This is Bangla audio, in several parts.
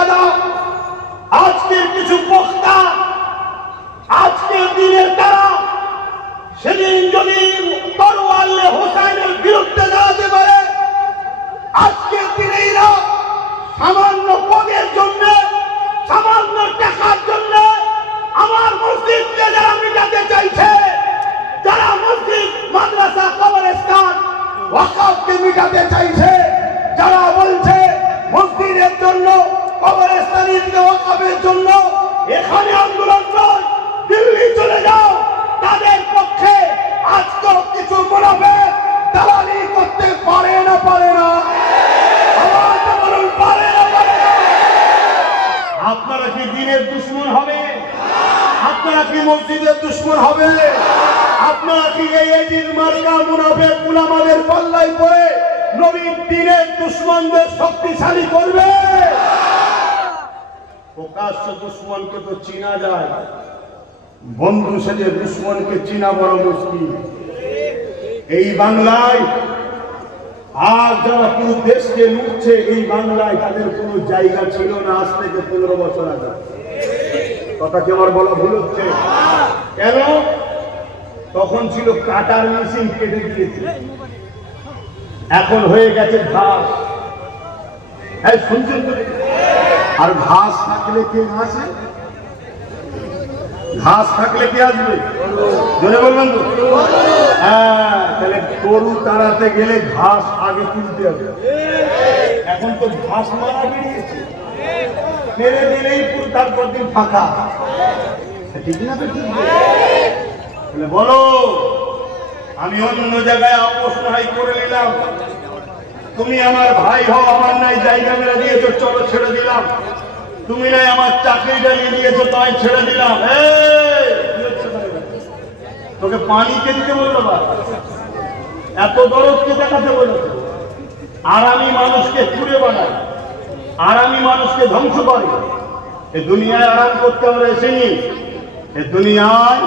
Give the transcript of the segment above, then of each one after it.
মর্যাদা, আজকের কিছু বক্তা আজকের দিনে তারা সেদিন যদি তরোয়াল হোসাইনের বিরুদ্ধে দাঁড়াতে পারে, আজকের দিনেই না সামান্য পদের জন্য, সামান্য টাকার জন্য আমার মসজিদকে যারা মিটাতে চাইছে, যারা মসজিদ মাদ্রাসা কবরস্থান ওয়াকফকে মিটাতে চাইছে, যারা বলছে মসজিদের জন্য কবরস্থানের ওয়াকফের জন্য এখানে আন্দোলন নয়, দিল্লি চলে যাও, তাদের পক্ষে আজকেও কিছু মুনাফিক দালালি করতে পারে না? পারে না? আওয়াজে বলুন, পারে না? পারে না? আপনারা কি দিনের দুশমন হবে? আপনারা কি মসজিদের দুশমন হবে? আপনারা কি এই দিন মার্কা মুনাফিক উলামাদের পাল্লায় পড়ে নবীর দিনের দুশমনদের শক্তিশালী করবে? প্রকাশ্য দুশমনকে তো চিনা যায়, বন্ধু সেজে দুশমনকে চিনা বড় মুশকিল। এই বাংলায় আজ যারা পুরো দেশকে লুটছে, এই বাংলায় তাদের কোনো জায়গা ছিল না আজ থেকে 15 বছর আগে। কথা কি আমার বলা ভুল হচ্ছে? কেন? তখন ছিল কাটার মেশিন, কেটে দিয়েছে, এখন হয়ে গেছে ঘাস। শুনছেন তো? আর ঘাস থাকলে কে আসে? ঘাস থাকলে কে আসবে? জোরে বলবেন তো? হ্যাঁ, তাহলে গরু তাড়াতে গেলে ঘাস আগে তুলতে হবে। এখন তো ঘাস মারা বেরিয়েছে, মেরে দিলেই পুরো তারপর দিন ফাঁকা। ঠিক না? তো ঠিক বলো, আমি অন্য জায়গায় অপসহায় করে নিলাম, তুমি আমার ভাই হও, আমার নাই জায়গা মেরে দিয়েছো, চলো ছেড়ে দিলাম। তুমি নাই আমার চাকরিটা নিয়ে দিয়েছো, তাই ছেড়ে দিলাম। তোকে পানি কে দিতে বললো? বা এত দরদকে দেখাতে বলেছে? আর আমি মানুষকে ছুড়ে বানাই, আর আমি মানুষকে ধ্বংস করি। এ দুনিয়ায় আরাম করতে আমরা এসেনি, এ দুনিয়ায়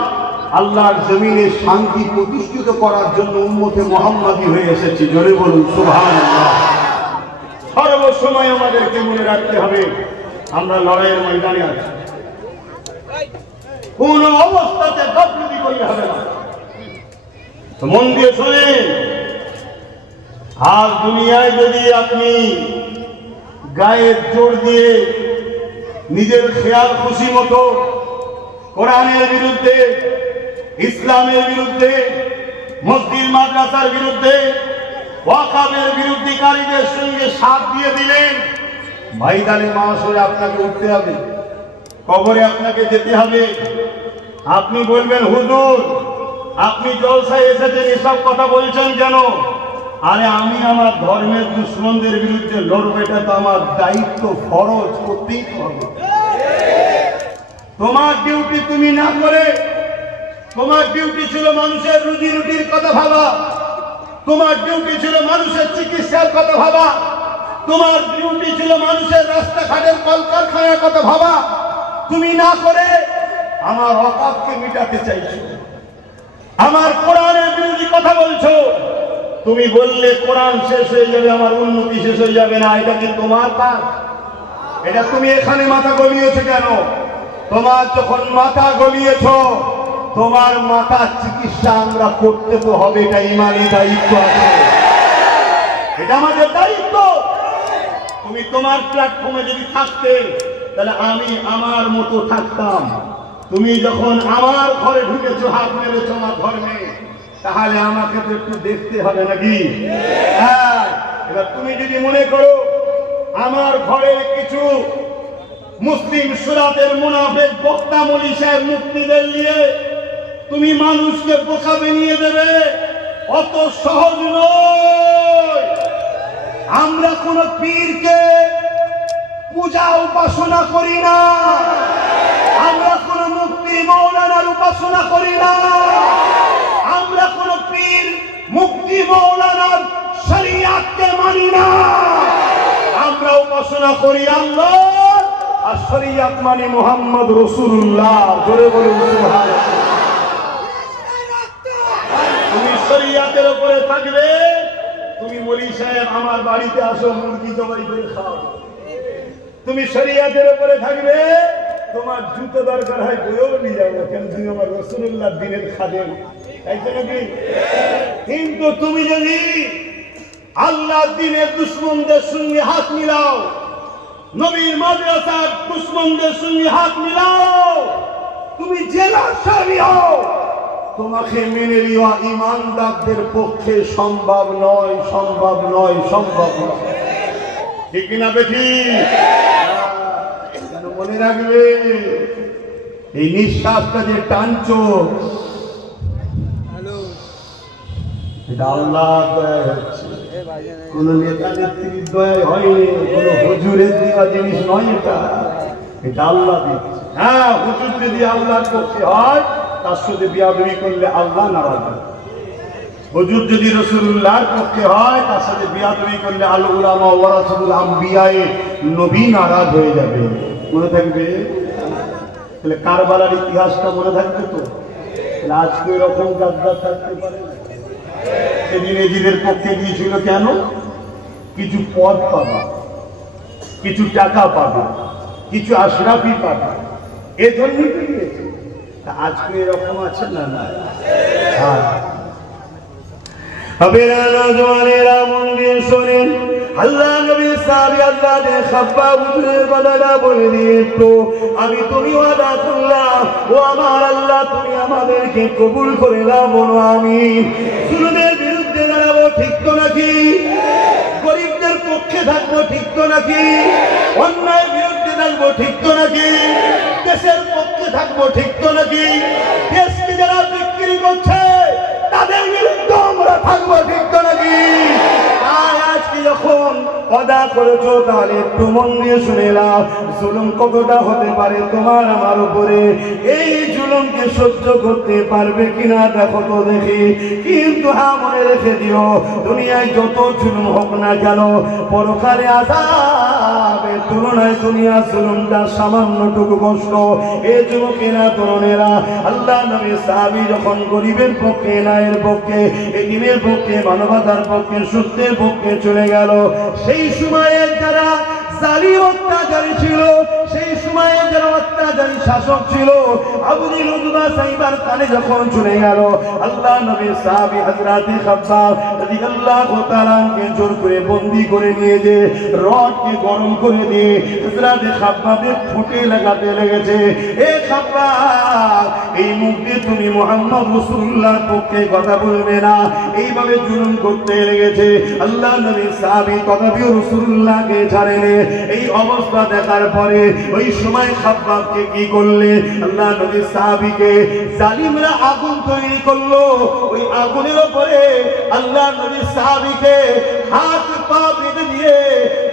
আল্লাহর জমিনে শান্তি প্রতিষ্ঠিত করার জন্য উম্মতে মুহাম্মাদি হয়ে এসেছি। জোরে বলুন সুবহানাল্লাহ। সর্বসময় আমাদেরকে মনে রাখতে হবে আমরা লড়াইয়ের ময়দানে আছি, কোন অবস্থাতে গাফলতি করলে হবে না। মন দিয়ে শুনেন, আজ দুনিয়ায় যদি আপনি গায়ের জোর দিয়ে নিজের খেয়াল খুশি মতো কোরআনের বিরুদ্ধে, ইসলামের বিরুদ্ধে, মসজিদ মাদ্রাসার বিরুদ্ধে, ওয়াকফের বিরুদ্ধকারীদের সঙ্গে সাথ দিয়ে দিলেন, ময়দানে মাশরে আপনাকে উঠতে হবে, কবরে আপনাকে যেতে হবে। আপনি বলবেন, হুজুর আপনি জলসায় এসেছেন, এসব কথা বলছেন কেন? আরে আমি আমার ধর্মের দুশমনদের বিরুদ্ধে লড়বো, এটা তো আমার দায়িত্ব, ফরজ, করতেই হবে। তোমার ডিউটি তুমি না করে, তোমার ডিউটি ছিল মানুষের রুজি রুটির কথা ভাবা, তোমার ডিউটি ছিল মানুষের চিকিৎসার কথা ভাবা, তোমার ডিউটি ছিল মানুষের রাস্তাঘাটের কলকারখানার কথা ভাবা। তুমি না করে আমার ওয়াকফকে মিটাতে চাইছো, আমার কোরআনের বিরোধী কথা বলছো। তুমি বললে কোরআন শেষ হয়ে যাবে, আমার উন্নতি শেষ হয়ে যাবে না, এটা কি তোমার কাজ? এটা তুমি এখানে মাথা গলিয়েছো কেন? তোমার যখন মাথা গলিয়েছ, তোমার মাথা চিকিৎসা আমরা করতে তো হবে, এটা ইমানি দায়িত্ব আছে, এটা আমাদের দায়িত্ব। তুমি তোমার প্ল্যাটফর্মে যদি থাকতে, তাহলে আমি আমার মতো থাকতাম। তুমি যখন আমার ঘরে ঢুকেছো, হাত মেরেছো আমার ধর্মে, তাহলে আমাকে তো একটু দেখতে হবে নাকি? হ্যাঁ, এবার তুমি যদি মনে করো আমার ঘরে কিছু মুসলিম সুরাতের মুনাফিক বক্তা মলি সাহেব মুক্তিদের নিয়ে তুমি মানুষকে বোকা বানিয়ে দেবে, অত সহজ নয়। আমরা কোন পীরকে পূজা উপাসনা করি না, আমরা কোন মুক্তি মৌলানার উপাসনা করি না, আমরা কোন পীর মুক্তি মৌলানার শরিয়াতকে মানি না। আমরা উপাসনা করি আল্লাহ, আর শরিয়াত মানে মুহাম্মদ রাসূলুল্লাহ। জোরে বলুন সুবহানাল্লাহ। তুমি শরিয়াতের উপরে থাকবে, তুমি বলি সাহেব আমার বাড়িতে আসো, মুরগি জবাই করে খাও, তুমি শরিয়াতের উপরে থাকবে, তোমার জুতো দরকার হয় বইও নিয়ে যাবো, কেন তুমি আমার রাসূলুল্লাহ দিনের খাদেম, তাই তো নাকি? কিন্তু তুমি যদি আল্লাহ দিনের দুশমনদের সঙ্গে হাত মিলাও, নবীর মাদ্রাসার দুশমনদের সঙ্গে হাত মিলাও, তুমি জেলার সাহেব হও, তোমাকে মেনে নেওয়া ইমানদারদের পক্ষে সম্ভব নয়, সম্ভব নয়, সম্ভব নয়। ঠিক না বেঠি? কেন মনে রাখবে, এই নিঃশ্বাসটা যে টানছো, এটা আল্লাহর দয়ায় হচ্ছে, কোন নেতা নেত্রীর দয়ায় হয়নি, কোন হুজুরের দেওয়া জিনিস নয়, এটা আল্লাহ দিচ্ছে। হ্যাঁ, হুজুর যদি আল্লাহর পক্ষে হয়, তার সাথে বিয়াদবি করলে আল্লাহ নারাজ হয়। হুজুর যদি রাসূলুল্লাহর পক্ষে হয়, তার সাথে বিয়াদবি করলে আল উলামা ওয়ারাসাতুল আমবিয়ায়ে নবী নারাজ হয়ে যাবে। মনে থাকবে? তাহলে কারবালার ইতিহাসটা মনে থাকবে তো? তাহলে আজকে এরকম গাদ্দার থাকতে পারে না। সেদিন এজিদের পক্ষে গিয়েছিল কেন? কিছু পদ পাবা, কিছু টাকা পাবা, কিছু আশরাফি পাবা, এজন্যই তো গিয়েছে। তা আজকে এরকম আছে না? না। হ্যাঁ, মন দিয়ে শোনেন, আল্লাহ নবী সাহাবী আল্লাহদের খাব্বাব হুজুরের কথাটা বলে দিয়ে তো আমি তুমি ওয়াদা করলাম, ও আমার আল্লাহ তুমি আমাদেরকে কবুল করে নাও, বলো আমিন। জুলুমের বিরুদ্ধে দাঁড়াবো, ঠিক তো নাকি? গরিবদের পক্ষে থাকবো, ঠিক তো নাকি? অন্যায়ের বিরুদ্ধে থাকবো, ঠিক তো নাকি? দেশের পক্ষে থাকবো, ঠিক তো নাকি? দেশকে যারা বিক্রি করছে তাদের বিরুদ্ধে আমরা থাকবো, ঠিক তো নাকি? আজকে যখন ওয়াদা করেছো, তাহলে একটু মন দিয়ে শুনে নাও, জুলুম কতটা হতে পারে তোমার আমার উপরে। এই জুলুমকে সহ্য করতে পারবে কিনা দেখো তো দেখি। কিন্তু হ্যাঁ, মনে রেখে দিও, দুনিয়ায় যত জুলুম হোক না কেন, পরকালে আযাবের তুলনায় দুনিয়া জুলুমটা সামান্যটুকু কষ্ট। এই যুবকেরা, তরুণেরা, আল্লাহ নবী সাহাবী যখন গরিবের পক্ষে, নায়ের পক্ষে, এতিমের পক্ষে, মানবতার পক্ষে, সত্যের পক্ষে চলে গেল, সেই সময়ে যারা জালিম অত্যাচারী ছিল, সেই সময়ে যারা অত্যাচারী শাসক ছিল, আবু জিল উতবা সাইবার কানে যখন চলে গেল, আল্লাহ নবীর সাহাবী হযরতে খাব্বাব রাদিয়াল্লাহু তাআলাকে জোর করে বন্দী করে নিয়ে যে রডকে গরম করে দিয়ে হযরতে খাব্বাবের ঠোঁটে লাগাতে লেগেছে। এ খাব্বাব, এই মুখ দিয়ে তুমি মুহাম্মদ রাসূলুল্লাহর পক্ষে কথা বলবে না, এইভাবে জুলুম করতে লেগেছে। আল্লাহ নবীর সাহাবী তথাপিও রাসূলুল্লাহকে ছাড়েনি। এই অবস্থা দেখার পরে ওই সময় খাব্বাবকে কি করলে? আল্লাহ নবীর সাহাবীকে জালিমরা আগুন তৈরি করলো, ওই আগুনের উপরে আল্লাহ নবীর সাহাবীকে হাত পা বেঁধে দিয়ে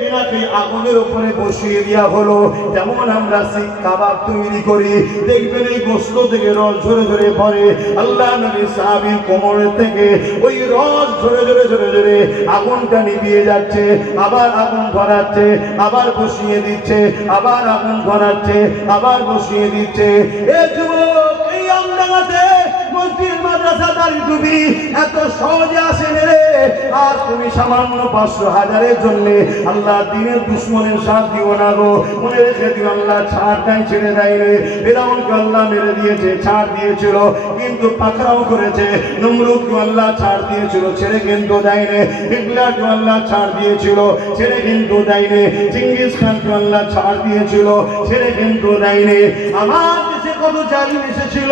তিনাকে আগুনের উপরে বসিয়ে দেওয়া হলো। যেমন আমরা শিক কাবাব তৈরি করি, দেখবেন এই গোশত থেকে রস ঝরে ঝরে পড়ে, আল্লাহ নবীর সাহাবীর কোমরের থেকে ওই রস ঝরে ঝরে ঝরে ঝরে আগুনটা নিভিয়ে যাচ্ছে, আবার আগুন ধরাচ্ছে, আবার বসিয়ে দিচ্ছে, আবার আগুন ধরাচ্ছে, আবার বসিয়ে দিচ্ছে। এ যুবক, এই আমডাঙ্গাতে মসজিদ মাদ্রাসা দাঁড়ি তুমি এত সহজে আসেন রে। আর তুমি সামান্য 500,000-এর জন্য আল্লাহ দিনের দুশ্মনের সাথ দিও না গো। মনে রেখে দিও, আল্লাহ ছাড়টাই ছেড়ে দেয় রে। ফিরআউনকে আল্লাহ মেরে দিয়েছে, ছাড় দিয়েছিল, কিন্তু পাকড়াও করেছে। নমরুদকে আল্লাহ ছাড় দিয়েছিল, ছেড়ে কিন্তু দেয় রে। হিটলারকে আল্লাহ ছাড় দিয়েছিল, ছেড়ে কিন্তু দেয় রে। চিঙ্গিস খানকে আল্লাহ ছাড় দিয়েছিল, ছেড়ে কিন্তু দেয় রে। আমার দেশে কত জালিম এসেছিল,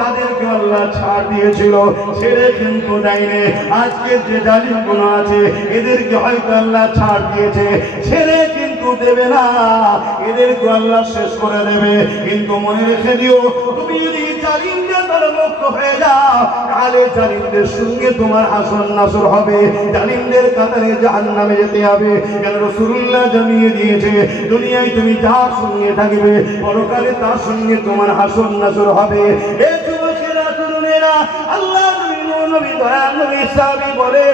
তাদেরকে আল্লাহ ছাড় দিয়েছিল, ছেড়ে কিন্তু দেয় রে। আজকে যে জালিম গুলো আছে, এদেরকে হয়তো আল্লাহ ছাড় দিয়েছে, ছেড়ে কিন্তু দেবে না, এদেরকে আল্লাহ শেষ করে দেবে। কিন্তু মনে রেখে দিও, তুমি যদি জালিমদের দ্বারা মুক্ত হয়ে যাও, তাহলে জালিমদের সঙ্গে তোমার হাসর নাসর হবে, জালিমদের কাতারে জাহান্নামে যেতে হবে। কেন রাসূলুল্লাহ জানিয়ে দিয়েছে, দুনিয়ায় তুমি যার সঙ্গে থাকবে, পরকালে তার সঙ্গে তোমার হাসর নাসর হবে। এ যুবকেরা, তরুণেরা, আল্লাহ নবী দয়া নবী সাহাবী বলে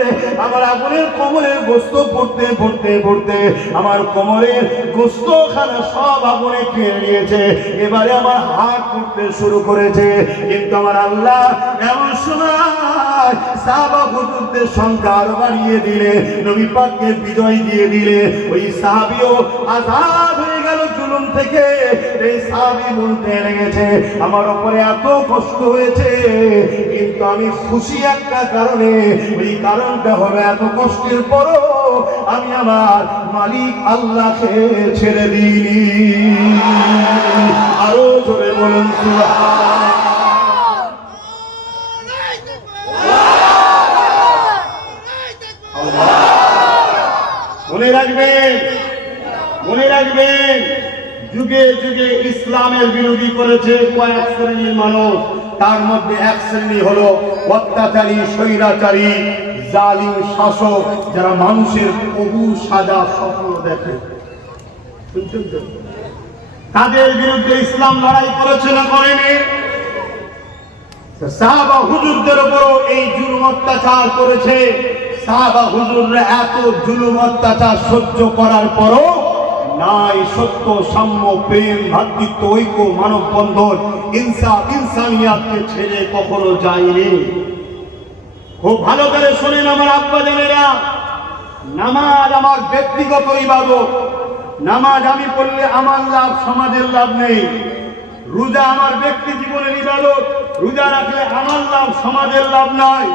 আমার আগুনের কোমরের গোশত পড়তে পড়তে পড়তে আমার কোমরের গোশতখানা সব আগুনে খেয়ে নিয়েছে। এবারে আমার হাত পড়তে শুরু করেছে, কিন্তু আমার আল্লাহ এমন সময় সাহাবা হুজুরদের সংখ্যা আরো বাড়িয়ে দিলে, নবী পাককে বিজয় দিয়ে দিলে। ওই সাহাবীও আজাদ হয়ে গেল জুলুম থেকে। এই সাহাবী বলতে লেগেছে আমার উপরে এত কষ্ট হয়েছে, কিন্তু আমি খুশি একটা কারণে, ওই কারণটা হলো এত কষ্টের পরও আমি আমার মালিক আল্লাহকে ছেড়ে দিইনি। আরো জোরে বলুন সুবহানাল্লাহ। মনে রাখবেন, মনে রাখবেন, যুগে যুগে ইসলামের বিরোধী করেছে কয়েক শ্রেণীর মানুষ। তার মধ্যে এক শ্রেণী হলো অত্যাচারী, স্বৈরাচারী, জালিম শাসক, যারা মানুষের কবু সাজা স্বপ্ন দেখে। তাদের বিরুদ্ধে ইসলাম লড়াই করেছে না করেনি? সাহাবা হুজুরদের উপরও এই জুলুম অত্যাচার করেছে। সাহাবা হুজুররা এত জুলুম অত্যাচার সহ্য করার পরও নাই সত্য, সাম্য, প্রেম, ভ্রাতৃত্ব, ঐক্য, মানববন্ধন, ইনসাফ, ইনসানিয়াতকে ছেড়ে কখনো যায়নি। খুব ভালো করে শোনেন আমার আব্বা জানেরা, নামাজ আমার ব্যক্তিগত ইবাদত। নামাজ আমি পড়লে আমার লাভ, সমাজের লাভ নেই। রোজা আমার ব্যক্তি জীবনের ইবাদত, রোজা রাখলে আমার লাভ, সমাজের লাভ নাই।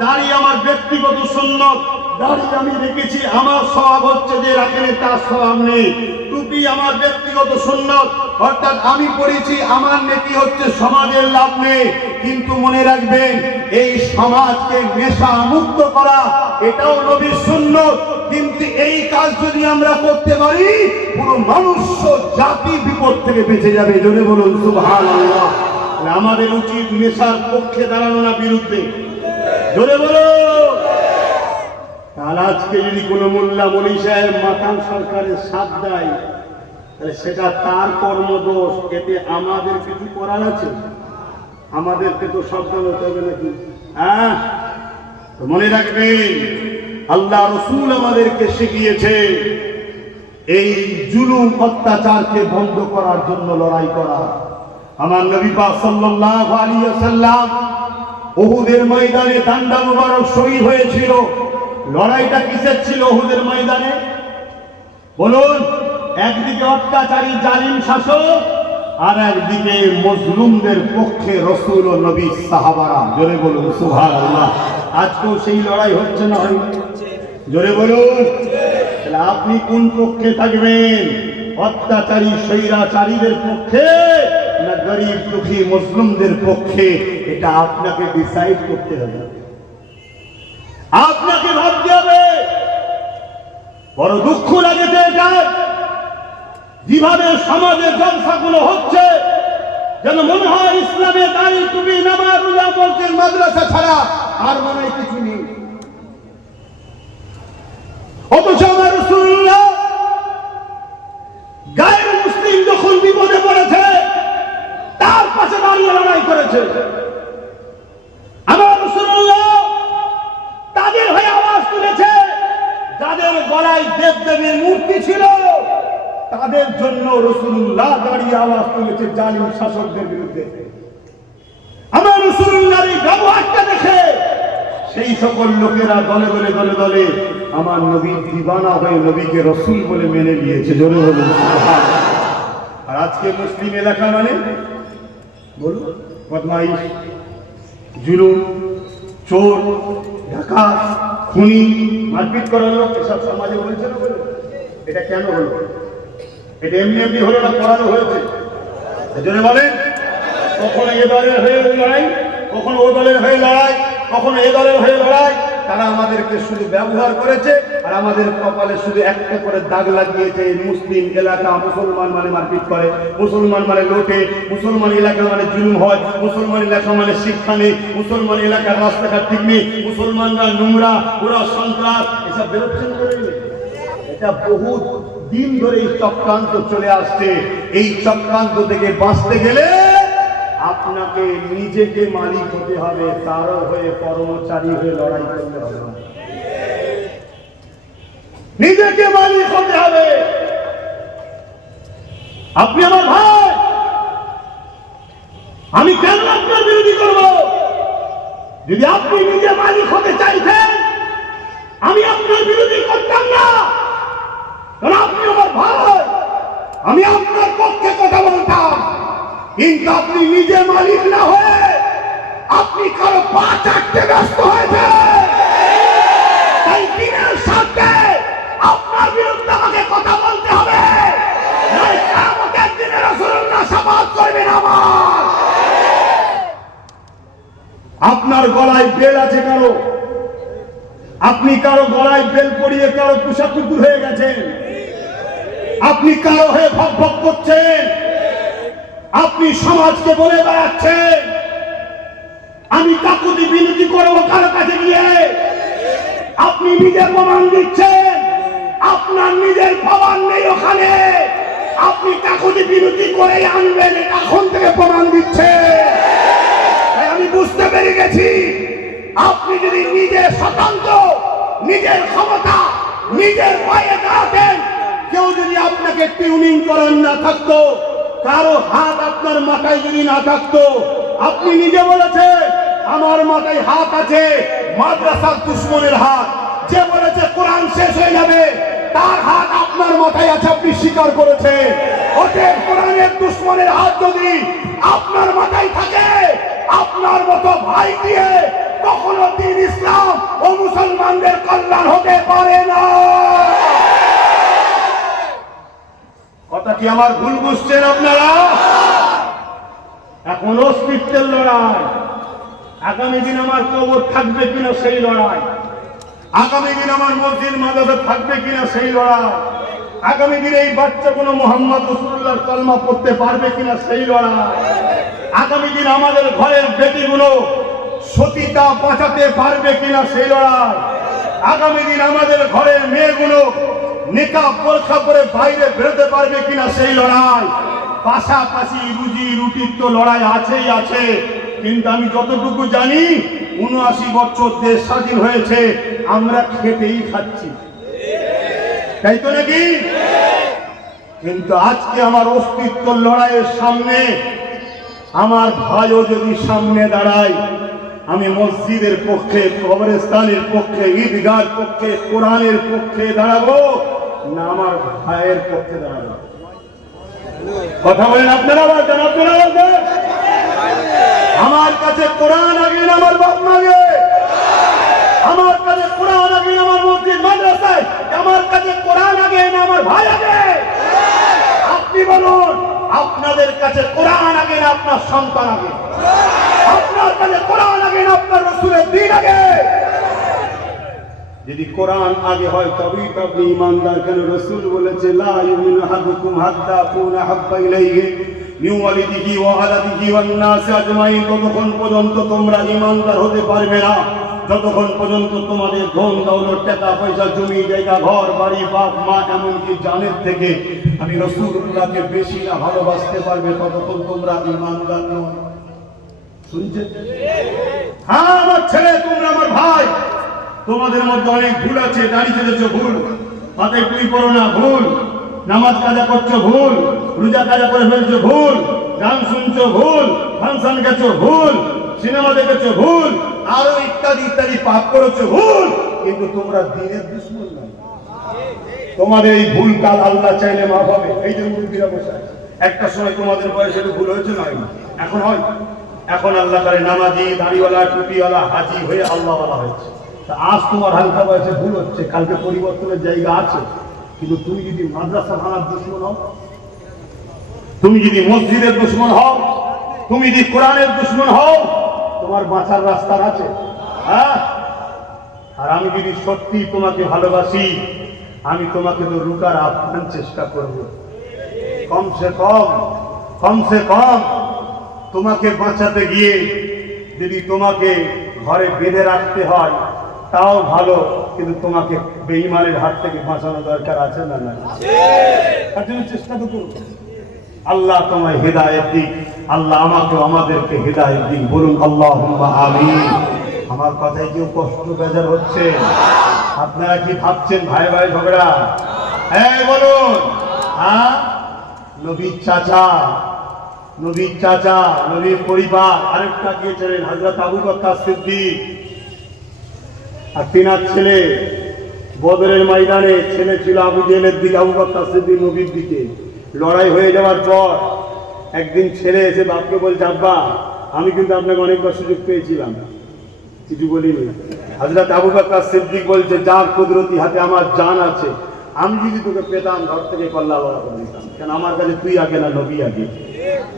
দাড়ি আমার ব্যক্তিগত সুন্নত, দাড়ি আমি রেখেছি, আমার স্বভাব হচ্ছে যে রাখেন তার স্বভাব নেই। টুপি আমার ব্যক্তিগত সুন্নত, অর্থাৎ আমি পড়েছি, আমার নেকি হচ্ছে, সমাজের লাভ নেই। কিন্তু মনে রাখবেন এই সমাজকে নেশা মুক্ত করা এটাও নবীর সুন্নত। কিন্তু এই কাজ যদি আমরা করতে পারি পুরো মনুষ্য জাতি বিপদ থেকে বেঁচে যাবে। জোরে বলুন সুবহানাল্লাহ। আমাদের উচিত নেশার পক্ষে দাঁড়ানো না বিরুদ্ধে। জোরে বলো। তাহলে আজকে যদি কোনো মোল্লা মলি সাহেব মাতান সরকারের সাথ দেয় তাহলে সেটা তার কর্মদোষ, এতে আমাদের কিছু করার আছে? আমাদেরকে তো সাবধান হতে হবে নাকি? হ্যাঁ, মনে রাখবেন আল্লাহ রাসূল আমাদেরকে শিখিয়েছে এই জুলুম অত্যাচারকে বন্ধ করার জন্য লড়াই করা। আমার নবী পাক সাল্লাল্লাহু আলাইহি ওয়াসাল্লাম উহুদের ময়দানে ডান্ডা মুবারক শহীদ হয়েছিল। লড়াইটা কিসের ছিল উহুদের ময়দানে? বলুন। একদিকে অত্যাচারী জালিম শাসক, আর একদিকে মজলুমদের পক্ষে রাসূল ও নবী সাহাবারা। জোরে বলুন সুবহানাল্লাহ। আজকেও সেই লড়াই হচ্ছে না? জোরে বলুন। তাহলে আপনি কোন পক্ষে থাকবেন? অত্যাচারী স্বৈরাচারীদের পক্ষে না গরিব দুঃখী মুসলিমদের পক্ষে? এটা আপনাকে ডিসাইড করতে হবে, আপনাকে ভাবতে হবে। বড় দুঃখ লাগেছে এটা, যেভাবে সমাজে জলসাগুলো হচ্ছে যেন মনে হয় ইসলামে দাড়ি, টুপি, নামাজ, রোজা, মসজিদ, মাদ্রাসা ছাড়া আর মনে হয় কিছু নেই। অথচ আমার রাসূলুল্লাহ গায়ের মুসলিম যখন বিপদে পড়েছে তার পাশে দাঁড়িয়ে লড়াই করেছে। আমার রাসূলুল্লাহ তাদের হয়ে আওয়াজ তুলেছে যাদের গলায় দেবদেবীর মূর্তি ছিল, তাদের জন্য রাসূলুল্লাহ দাঁড়িয়ে আওয়াজ তুলেছে জালিম শাসকদের বিরুদ্ধে। আমার রাসূলুল্লাহর এই ব্যবহারটা দেখে সেই সকল লোকেরা দলে দলে দলে দলে আমার নবীর দিওয়ানা হয়ে নবীকে রাসূল বলে মেনে নিয়েছে। জোরে বলুন সুবহানাল্লাহ। আর আজকে মুসলিম এলাকা মানে বলুন বদমাইশ, জুলুম, চোর, ডাকাত, খুনি, মারপিট করার লোক এসব সমাজে হয়েছে না? বলে এটা কেন হলো? এটা এমনি এমনি হলো না, করানো হয়েছে। জোরে বলেন। কখনো এ দলের হয়ে লড়াই, কখনো ও দলের হয়ে লড়াই, কখনো এ দলের হয়ে লড়াই। তারা আমাদেরকে শুধু ব্যবহার করেছে আর আমাদের কপালে শুধু একটা করে দাগ লাগিয়েছে। মুসলিম এলাকা, মুসলমান মানে মারপিট করে, মুসলমান মানে লোটে, মুসলমান এলাকা মানে জুলুম হয়, মুসলমান এলাকা মানে শিক্ষা নেই, মুসলমান এলাকার রাস্তাঘাট ঠিক নেই, মুসলমানরা নোংরা, ওরা সন্ত্রাস, এসব বেরোচ্ছেন করে। এটা বহুত দিন ধরে এই চক্রান্ত চলে আসছে। এই চক্রান্ত থেকে বাঁচতে গেলে আপনাকে নিজেকে মালিক হতে হবে, তারও হয়ে কর্মচারী হয়ে লড়াই করতে হবে। নিজেকে মালিক হতে হবে। আপনি আমার ভাই, আমি কেন আপনার বিরোধী করব? যদি আপনি নিজে মালিক হতে চাইতেন আমি আপনার বিরোধী করতাম না, কারণ আপনি আমার ভাই, আমি আপনার পক্ষে কথা বলতাম। কিন্তু আপনি নিজে মালিক না হয়ে আপনি কারো পা চাটতে ব্যস্ত হয়েছেন। তাই দিনের সাথে আপনার বিরুদ্ধে আমাকে কথা বলতে হবে, নয় কিয়ামতের দিনে রাসূলুল্লাহ শাফাআত করবেন আমার। আপনার গলায় বেল আছে কারো, আপনি কারো গলায় বেল পরিয়ে কারো পোষা কুকুর হয়ে গেছেন, আপনি কারো হয়ে ভক ভক করছেন, আপনি সমাজকে বলে বেড়াচ্ছেন আমি কাকুতি বিনতি করবো কারো কাছে গিয়ে। আপনি নিজের প্রমাণ দিচ্ছেন আপনার নিজের প্রমাণ নেই ওখানে, আপনি কাকুতি বিনতি করে আনবেন এখন থেকে প্রমাণ দিচ্ছে। আমি বুঝতে পেরে গেছি আপনি যদি নিজের স্বতন্ত্র, নিজের ক্ষমতা, নিজের পায়ে দাঁড়াতেন, কেউ যদি আপনাকে টিউনিং করার না থাকতো, কারো হাত আপনার মাথায় যদি না থাকতো, আপনি নিজে বলেছেন আমার মাথায় হাত আছে, মাদ্রাসার দুশ্মনের হাত। যে বলেছে কোরআন শেষ হয়ে যাবে তার হাত আপনার মাথায় আছে, আপনি স্বীকার করেছেন। ওতে কোরআনের দুশ্মনের হাত যদি আপনার মাথায় থাকে, আপনার মতো ভাই দিয়ে কখনো দ্বীন ইসলাম ও মুসলমানদের কল্যাণ হতে পারে না। কথা কি আমার ভুল বুঝছেন আপনারা? এখন অস্তিত্বের লড়াই, আগামী দিন আমার কবর থাকবে কিনা সেই লড়াই, আগামী দিন আমার মসজিদ মাদ্রাসা থাকবে কিনা সেই লড়াই, আগামী দিনে এই বাচ্চা কোনো মোহাম্মদ রাসূলুল্লাহর কলমা পড়তে পারবে কিনা সেই লড়াই, আগামী দিন আমাদের ঘরের বেটিগুলো সতীতা বাঁচাতে পারবে কিনা সেই লড়াই, আগামী দিন আমাদের ঘরের মেয়েগুলো নিকাব বোরখা পরে বাইরে বেরোতে পারবে কিনা সেই লড়াই। পাশাপাশি রুজি রুটির তো লড়াই আছেই আছে, কিন্তু আমি যতটুকু জানি ৭৯ বছর দেশ স্বাধীন হয়েছে, আমরা খেতেই খাচ্ছি, তাই তো নাকি? কিন্তু আজকে আমার অস্তিত্ব লড়াইয়ের সামনে আমার ভাইও যদি সামনে দাঁড়ায়, আমি মসজিদের পক্ষে, কবরস্থানের পক্ষে, ঈদগাহর পক্ষে, কোরআনের পক্ষে দাঁড়াবো না আমার ভাইয়ের পক্ষে দাঁড়াবো? কথা বলেন আপনারা, বলছেন আপনারা, বলছেন আমার কাছে কোরআন আগে না আমার বাপ আগে, আমার কাছে কোরআন আগে না আমার মসজিদ মাদ্রাসায়, আমার কাছে কোরআন আগে না আমার ভাই আগে? আপনি বলুন আপনাদের কাছে কোরআন আগে না আপনার সন্তান আগে? আপনার কাছে কোরআন আগে না আপনার রাসূলের দ্বীন আগে? যদি কোরআন আগে হয় তবেই তো আপনি ঈমানদার। কেন রাসূল বলেছে লা ইউমিনু আহাদুকুম হাত্তা আকুনা হাব্বা ইলাইহি মিন ওয়ালিদিহি ওয়া ওয়ালাদিহি ওয়ান নাস আজমাইন। ততক্ষণ পর্যন্ত তোমরা ঈমানদার হতে পারবে না যতক্ষণ পর্যন্ত তোমাদের ধন দৌলত, টাকা পয়সা, জমি জায়গা, ঘর বাড়ি, বাপ মা, এমনকি জানের থেকে আমি রাসূলুল্লাহকে বেশি না ভালোবাসতে পারবে, ততক্ষণ তোমরা ঈমানদার নয়। শুনছেন? হ্যাঁ আমার ছেলে, তোমরা আমার ভাই, তোমাদের মধ্যে অনেক ভুল আছে। দাঁড়িয়ে চলেছো ভুল, মাথায় টুপি পরো না ভুল, নামাজ কাজা করছো ভুল, রোজা কাজা করে ফেলছো ভুল, গান শুনছো ভুল, ফাংশন গেছো ভুল, সিনেমা দেখেছো ভুল, আরো ইত্যাদি ইত্যাদি পাপ করেছো ভুল, কিন্তু তোমরা দ্বীনের দুশমন না। তোমাদের এই ভুল কাল আল্লাহ চাইলে মাফ হবে। এই যে মুরব্বীরা বসে আছে, একটা সময় তোমাদের বয়সে ভুল হয়েছে না? এখন হয়। এখন আল্লাহ তাআলা নামাজি, দাড়িওয়ালা, টুপিওয়ালা, হাজি হয়ে আল্লাহওয়ালা হয়েছে। আজ তোমার হালকা বয়সে ভুল হচ্ছে, কালকে পরিবর্তনের জায়গা আছে। কিন্তু তুমি যদি মাদ্রাসা ভাঙার দুশমন হও, তুমি যদি মসজিদের দুশমন হও, তুমি যদি কোরআনের দুশমন হও, তোমার বাঁচার রাস্তা আছে। হ্যাঁ, আর আমি যদি সত্যি তোমাকে ভালোবাসি, আমি তোমাকে তো রুকার আপ্রাণ চেষ্টা করব। কমসে কম তোমাকে বাঁচাতে গিয়ে যদি তোমাকে ঘরে বেঁধে রাখতে হয় তাও ভালো, কিন্তু তোমাকে বেঈমানের হাত থেকে বাঁচানো দরকার আছে না? না, তার জন্য চেষ্টা তো করবো। আল্লাহ তোমায় হেদায়েত দিক। আল্লাহ আমাকে আমাদেরকে হেদায়েত দিন, বলুন আল্লাহুম্মা আমিন। আমার কথায় কেউ কষ্ট বেজার হচ্ছে? আপনারা কি ভাবছেন ভাই ভাই ঝগড়া? হ্যাঁ বলুন। হ্যাঁ, নবীর চাচা, নবীর পরিবার আরেকটা গিয়েছিলেন হযরত আবু বকর সিদ্দিক, আর তিনার ছেলে বদরের ময়দানে ছেলে ছিল আবু জেহেলের দিকে, আবু বকর সিদ্দিক নবীর দিকে। লড়াই হয়ে যাওয়ার পর একদিন ছেলে এসে বাপকে বলছে, আব্বা আমি কিন্তু আপনাকে অনেকবার সুযোগ পেয়েছিলাম, কিছু বলিনি। হযরত আবু বকর সিদ্দিক বলছে, যার কুদরতি হাতে আমার জান আছে, আমি যদি তোকে পেতাম ঘর থেকে কল্লা লড়া করে দিতাম, কেন আমার কাছে তুই আগে না নবী আগে।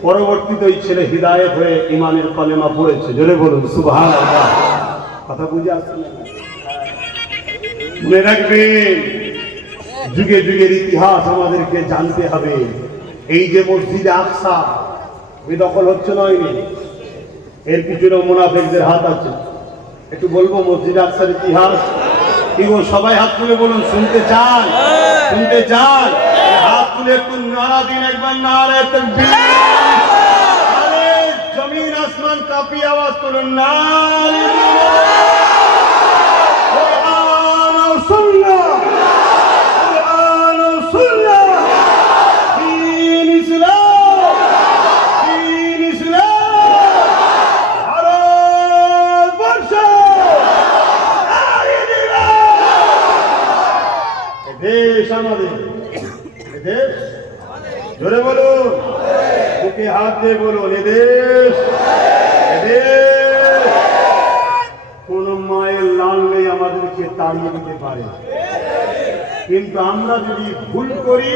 পরবর্তীতে ওই ছেলে হিদায়েত হয়ে ইমানের কলেমা পড়েছে, জোরে বলুন সুবহানাল্লাহ। কথা বুঝে আসছে না? মনে রাখবেন, যুগে যুগের ইতিহাস আমাদেরকে জানতে হবে। এই যে মসজিদে আকসা বেদখল হচ্ছে নয়, এর পিছনে মুনাফিকদের হাত আছে। একটু বলবো মসজিদে আকসার ইতিহাস কি গো? সবাই হাত তুলে বলুন, শুনতে চান? শুনতে চান? হাত তুলে একটু নারা দিন একবার, নারে তাকবীর। আরে জমিন আসমান কাঁপিয়ে আওয়াজ তুলুন, নারে জোরে বলুন, বুকে হাত দিয়ে বলুন, এদেশ কোন মায়ের লাল নেই আমাদেরকে তাড়িয়ে দিতে পারে, কিন্তু আমরা যদি ভুল করি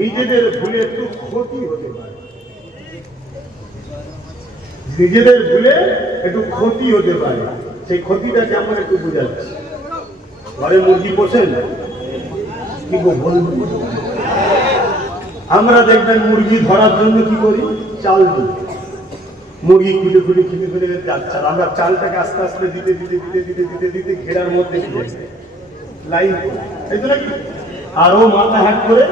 নিজেদের ভুলে একটু ক্ষতি হতে পারে, নিজেদের ভুলে একটু ক্ষতি হতে পারে। সেই ক্ষতিটা কেমন একটু বোঝাচ্ছি। ঘরে মুরগি পোষেন, কি বলবো, আমরা দেখবেন মুরগি ধরার জন্য কি করি, চাল দিই। মুরগি খুলে খুলে খুলে খুলে যাচ্ছে, আমরা চালটাকে আস্তে আস্তে দিতে দিতে দিতে দিতে দিতে দিতে ঘেরার মধ্যে লাইন, এই তো নাকি, আরো মাথা হ্যাক করে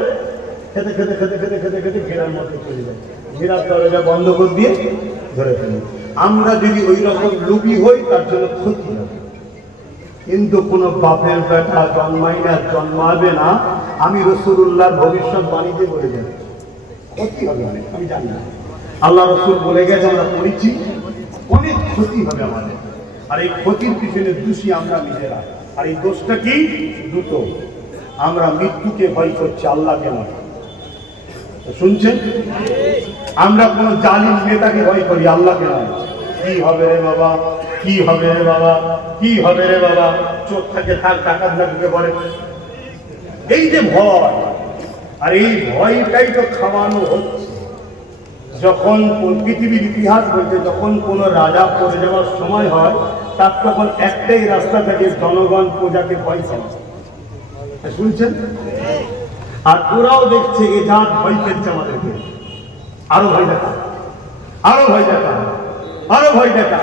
খেতে খেতে খেতে খেতে খেতে খেতে ঘেরার মধ্যে চলে যায়, ঘেরার দরজা বন্ধ করে দিয়ে ধরে ফেলি। আমরা যদি ওই রকম লোভী হই তার জন্য ক্ষতি হবে, কিন্তু কোন বাপের বেটা জন্মাই না, জন্মাবে না, আমি রাসূলুল্লাহর ভবিষ্যৎবাণীতে বলে যাই ক্ষতি হবে অনেক, আমি জানি না, আল্লাহ রাসূল বলে গেছে, আমরা পড়েছি, অনেক ক্ষতি হবে আমাদের। আর এই ক্ষতির পিছনে দোষী আমরা নিজেরা। আর এই দোষটা কি? দুটো, আমরা মৃত্যুকে ভয় করছি, আল্লাহকে নয়। শুনছেন? আমরা কোন জালিম নেতাকে ভয় করি, আল্লাহকে নয়। কি হবে রে বাবা, কি হবে রে বাবা, কি হবে রে বাবা, চোখ থেকে থাক, টাকা ঢুকে পড়ে, এই যে ভয়। আর এই ভয়টাই তো খাওয়ানো হচ্ছে। যখন পৃথিবীর ইতিহাস বলছে, যখন কোন রাজা পড়ে যাওয়ার সময় হয়, তার তখন একটাই রাস্তা থেকে জনগণ প্রজাকে ভয় চালায়। শুনছেন? আর ওরাও দেখছে এ যা ভয় পেচ্ছে আমাদেরকে, আরো ভয় দেখা, আরো ভয় দেখা, আরো ভয় দেখা।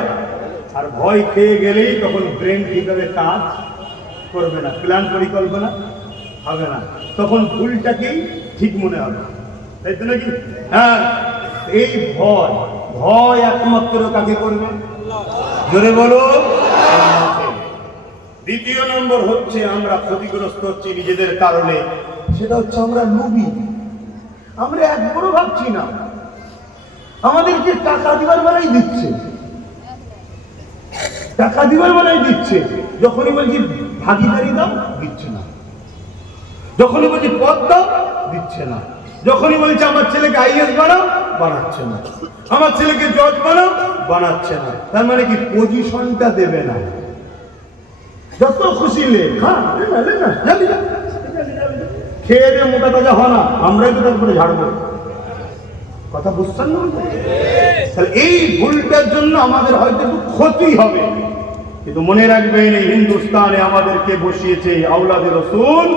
আর ভয় খেয়ে গেলেই তখন ব্রেন ঠিকভাবে কাজ করবে না, প্ল্যান পরিকল্পনা হবে না, তখন ভুলটাকেই ঠিক মনে হবে, তাই তো নাকি? হ্যাঁ, এই ভয়, ভয় একমাত্র কাকে করবে? জোরে বলো। দ্বিতীয় নম্বর হচ্ছে আমরা ক্ষতিগ্রস্ত হচ্ছি নিজেদের কারণে, সেটা হচ্ছে আমরা লোভী। আমরা একবারও ভাবছি না, আমাদেরকে টাকা দিবার বেলায় দিচ্ছে, টাকা দিবার বেলায় দিচ্ছে, যখনই বলছি ভাগিদারি দাও দিচ্ছে না, যখনই বলছি পদ দাও দিচ্ছে না, যখনই বলছে আমার ছেলেকে আইএস বানাও বানাচ্ছে না, আমার ছেলেকে জজ বানাও বানাচ্ছে না। তার মানে কি? পজিশনটা দেবে না। যত খুশি লে খা, খেয়ে দিয়ে মোটা তাজা হয় না, আমরাই তো তারপরে ঝাড়বো। কথা বুঝছেন না? তাহলে এই ভুলটার জন্য আমাদের হয়তো একটু ক্ষতি হবে, কিন্তু মনে রাখবেন এই হিন্দুস্তানে আমাদেরকে বসিয়েছে আওলাদে রসুল,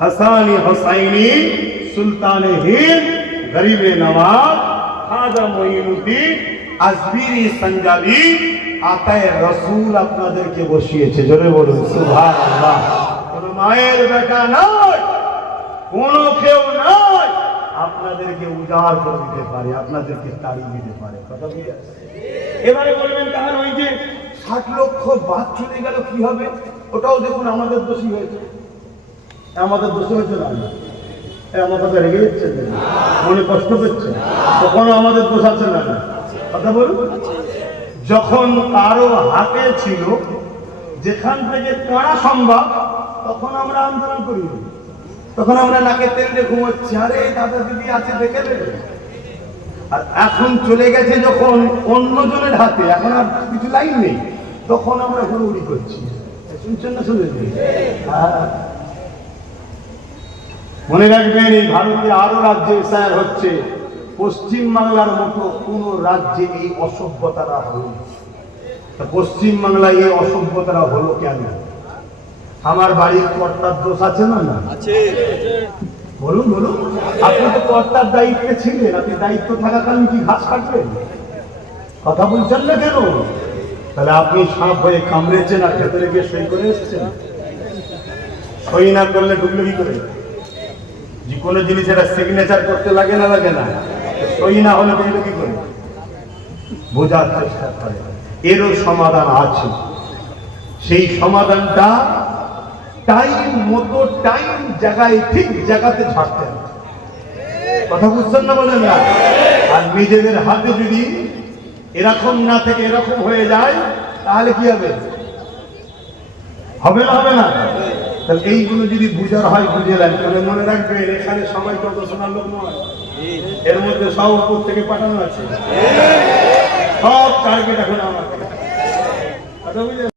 হাসানি হোসাইনি, সুলতানে হিন্দ, গরিবে নওয়াজ, খাজা মঈনুদ্দিন, আজমিরি সঞ্জাবি, আতায়ে রসুল আপনাদেরকে বসিয়েছে। জোরে বলুন সুবহানাল্লাহ। কোন মায়ের বেটা নয়, কোন কেউ নয়, আপনাদেরকে উজাড় করে দিতে পারে, আপনাদেরকে তাড়িয়ে দিতে পারে। কথা বুঝে আসছে? এবারে বলবেন তাহলে ওই যে 60 লক্ষ বাদ চলে গেল কি হবে? ওটাও দেখুন আমাদের দোষী হয়েছে। আমাদের দোষী হয়েছে না? আমার কথা রেগে যাচ্ছে, মনে কষ্ট পেচ্ছে, তখনও আমাদের দোষ আছে না? কথা বলুন। যখন কারো হাতে ছিল, যেখান থেকে করা সম্ভব, তখন আমরা আন্দোলন করি, তখন আমরা নাকে তেল দিয়ে ঘুমাচ্ছি, আরে দাদা দিদি আছে দেখে নেবে। আর এখন চলে গেছে যখন অন্যজনের হাতে, এখন আর কিছু লাইন নেই, তখন আমরা হুড়ুহুড়ি করছি। শুনছেন না? শুনেছি। মনে রাখবেন, এই ভারতে আরো রাজ্যে এসআইআর হচ্ছে, পশ্চিম বাংলার মতো কোন রাজ্যে এই অসভ্যতারা হলো। পশ্চিম বাংলায় এই অসভ্যতারা হলো কেন? আমার বাড়ির কর্তার দোষ আছে না? না আছে। বলুন বলুন, আপনি তো কর্তার দায়িত্বে ছিলেন, আপনি দায়িত্ব থাকাকালীন কি ঘাস কাটবেন? কথা বলছেন না কেন? তাহলে আপনি সাপ হয়ে কামড়েছেন আর ভেতরে গিয়ে সই করে এসেছেন। সই না করলে ঢুকলো কি করে? যে কোনো জিনিস এটা সিগনেচার করতে লাগে না? লাগে না? সই না হলে ঢুকলো কি করে? বোঝার চেষ্টা করে। এরও সমাধান আছে। সেই সমাধানটা টাইম মতো, টাইম জায়গায়, ঠিক জায়গাতে ছাড়তেন। কথা বুঝছেন না? বলেন না? আর নিজেদের হাতে যদি এরকম না থেকে এরকম হয়ে যায়, তাহলে কি হবে? হবে না? হবে না? তাহলে এইগুলো যদি বুঝার হয় বুঝে নেন। তবে মনে রাখবেন, এখানে সবাই কত শোনার লোক নয়, এর মধ্যে সব উপর থেকে পাঠানো আছে, সব টার্গেট এখন আমার। কথা বুঝে